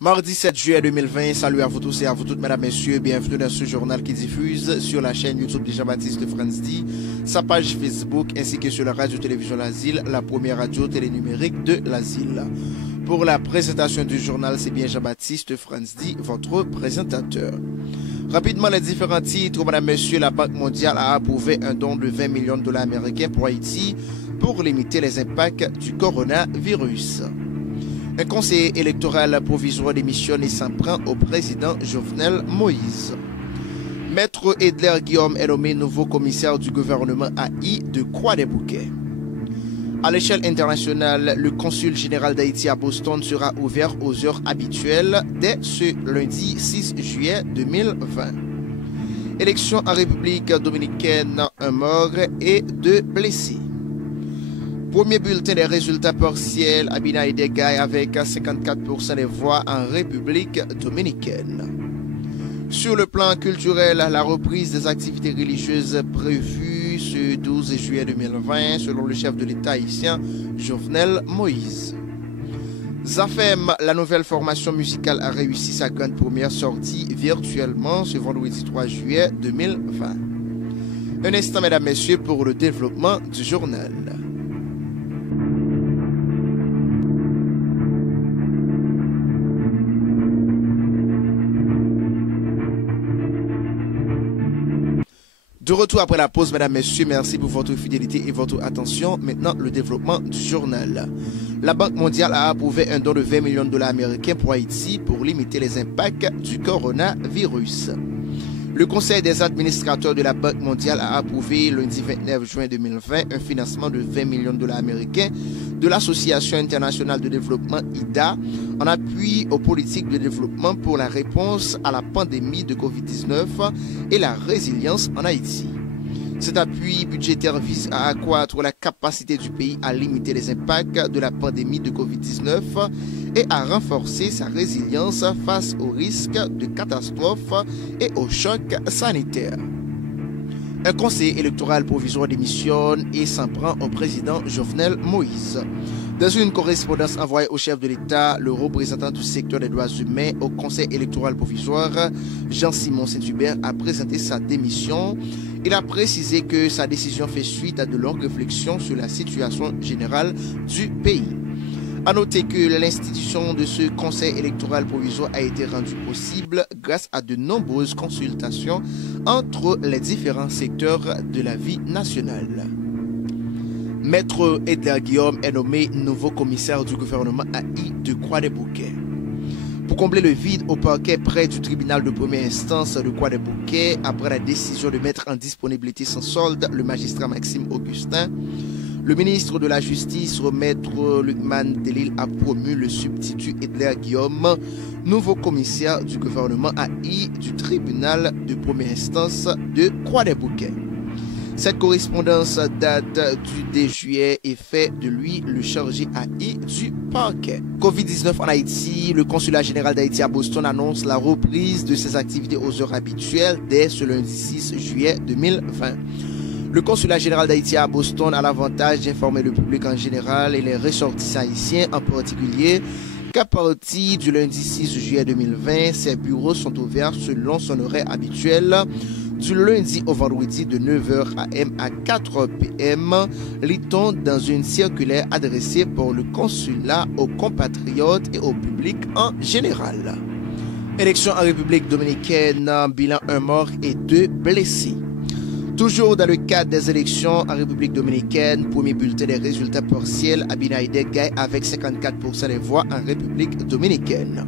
Mardi 7 juillet 2020, salut à vous tous et à vous toutes, mesdames, messieurs, bienvenue dans ce journal qui diffuse sur la chaîne YouTube de Jean-Baptiste Franz-D, sa page Facebook ainsi que sur la radio-télévision L'Asile, la première radio télénumérique de l'Asile. Pour la présentation du journal, c'est bien Jean-Baptiste Franz-D, votre présentateur. Rapidement, les différents titres, mesdames, messieurs, la Banque mondiale a approuvé un don de 20 millions de dollars américains pour Haïti pour limiter les impacts du coronavirus. Un conseiller électoral provisoire démissionne et s'en prend au président Jovenel Moïse. Maître Edler Guillaume est nommé nouveau commissaire du gouvernement AI de Croix-des-Bouquets. À l'échelle internationale, le consul général d'Haïti à Boston sera ouvert aux heures habituelles dès ce lundi 6 juillet 2020. Élection en République dominicaine, un mort et 2 blessés. Premier bulletin des résultats partiels, Abina Idegay avec 54% des voix en République dominicaine. Sur le plan culturel, la reprise des activités religieuses prévues ce 12 juillet 2020 selon le chef de l'État haïtien Jovenel Moïse. Zafem, la nouvelle formation musicale, a réussi sa grande première sortie virtuellement ce vendredi 3 juillet 2020. Un instant, mesdames, messieurs, pour le développement du journal. De retour après la pause, mesdames, messieurs, merci pour votre fidélité et votre attention. Maintenant, le développement du journal. La Banque mondiale a approuvé un don de 20 millions de dollars américains pour Haïti pour limiter les impacts du coronavirus. Le Conseil des administrateurs de la Banque mondiale a approuvé lundi 29 juin 2020 un financement de 20 millions de dollars américains de l'Association internationale de développement IDA en appui aux politiques de développement pour la réponse à la pandémie de COVID-19 et la résilience en Haïti. Cet appui budgétaire vise à accroître la capacité du pays à limiter les impacts de la pandémie de COVID-19 et à renforcer sa résilience face aux risques de catastrophes et aux chocs sanitaires. Un conseiller électoral provisoire démissionne et s'en prend au président Jovenel Moïse. Dans une correspondance envoyée au chef de l'État, le représentant du secteur des droits humains au conseil électoral provisoire, Jean-Simon Saint-Hubert, a présenté sa démission. Il a précisé que sa décision fait suite à de longues réflexions sur la situation générale du pays. A noter que l'institution de ce conseil électoral provisoire a été rendue possible grâce à de nombreuses consultations entre les différents secteurs de la vie nationale. Maître Edler Guillaume est nommé nouveau commissaire du gouvernement AI de Croix-des-Bouquets. Pour combler le vide au parquet près du tribunal de première instance de Croix-des-Bouquets, après la décision de mettre en disponibilité sans solde le magistrat Maxime Augustin, le ministre de la Justice, Maître Lucman Delil, a promu le substitut Edler Guillaume, nouveau commissaire du gouvernement AI du tribunal de première instance de Croix-des-Bouquets. Cette correspondance date du 2 juillet et fait de lui le chargé AI du parquet. Covid-19 en Haïti, le consulat général d'Haïti à Boston annonce la reprise de ses activités aux heures habituelles dès ce lundi 6 juillet 2020. Le consulat général d'Haïti à Boston a l'avantage d'informer le public en général et les ressortissants haïtiens en particulier qu'à partir du lundi 6 juillet 2020, ses bureaux sont ouverts selon son horaire habituel du lundi au vendredi de 9h AM à 4h PM, lit-on dans une circulaire adressée par le consulat aux compatriotes et au public en général. Élection en République dominicaine, bilan 1 mort et 2 blessés. Toujours dans le cadre des élections en République dominicaine, premier bulletin des résultats partiels, Abina Idegay avec 54% des voix en République dominicaine.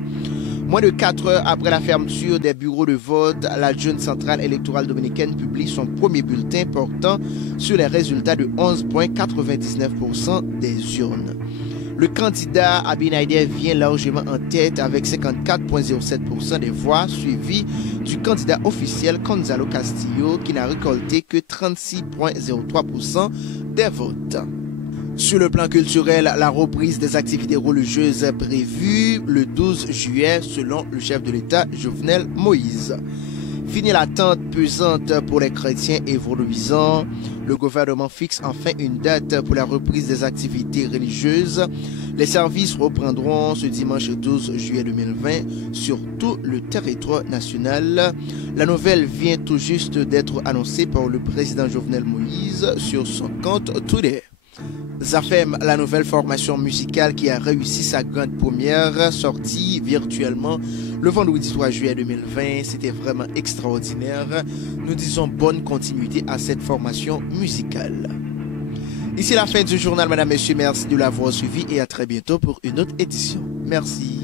Moins de 4 heures après la fermeture des bureaux de vote, l'adjointe centrale électorale dominicaine publie son premier bulletin portant sur les résultats de 11,99% des urnes. Le candidat Abinader vient largement en tête avec 54,07% des voix, suivi du candidat officiel Gonzalo Castillo qui n'a récolté que 36,03% des votes. Sur le plan culturel, la reprise des activités religieuses prévues le 12 juillet selon le chef de l'État Jovenel Moïse. Fini l'attente pesante pour les chrétiens et vaudouisants. Le gouvernement fixe enfin une date pour la reprise des activités religieuses. Les services reprendront ce dimanche 12 juillet 2020 sur tout le territoire national. La nouvelle vient tout juste d'être annoncée par le président Jovenel Moïse sur son compte Twitter. Zafem, la nouvelle formation musicale qui a réussi sa grande première sortie virtuellement le vendredi 3 juillet 2020, c'était vraiment extraordinaire. Nous disons bonne continuité à cette formation musicale. Ici la fin du journal, mesdames, messieurs, merci de l'avoir suivi et à très bientôt pour une autre édition. Merci.